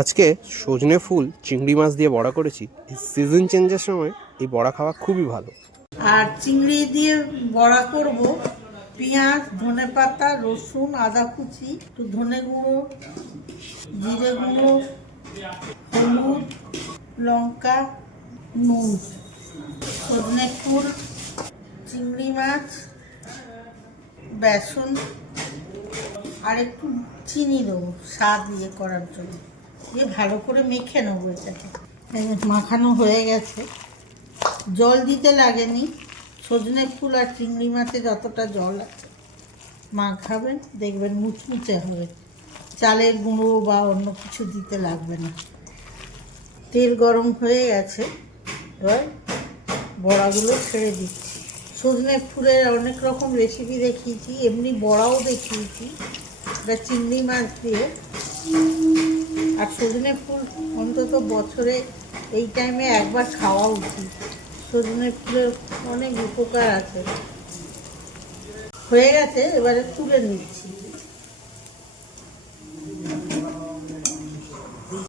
আজকে সজনে ফুল চিংড়ি মাছ দিয়ে বড়া করেছি। এই সিজন চেঞ্জের সময় এই বড়া খাওয়া খুবই ভালো। আর চিংড়ি দিয়ে বড়া করব। পেঁয়াজ, ধনেপাতা, রসুন, আদা কুচি, একটু ধনে গুঁড়ো, জিরে গুঁড়ো, হলুদ, লঙ্কা, নুন, সজনে ফুল, চিংড়ি মাছ, বেসন আর একটু চিনি দেবো স্বাদ ইয়ে করার জন্য। দিয়ে ভালো করে মেখে নেবো এটাকে। মাখানো হয়ে গেছে, জল দিতে লাগেনি। সজনে ফুল আর চিংড়ি মাছে যতটা জল আছে মাখাবেন, দেখবেন মুচমুচে হবে। চালের গুঁড়ো বা অন্য কিছু দিতে লাগবে না। তেল গরম হয়ে গেছে, এবার বড়াগুলো ছেড়ে দিচ্ছি। সজনে ফুলের অনেক রকম রেসিপি দেখিয়েছি, এমনি বড়াও দেখিয়েছি, এটা চিংড়ি মাছ দিয়ে। আর সজনে ফুল অন্তত বছরে এই টাইমে একবার খাওয়া উচিত। সজনে ফুলের অনেক উপকার আছে। হয়ে গেছে, এবারে তুলে নিচ্ছি।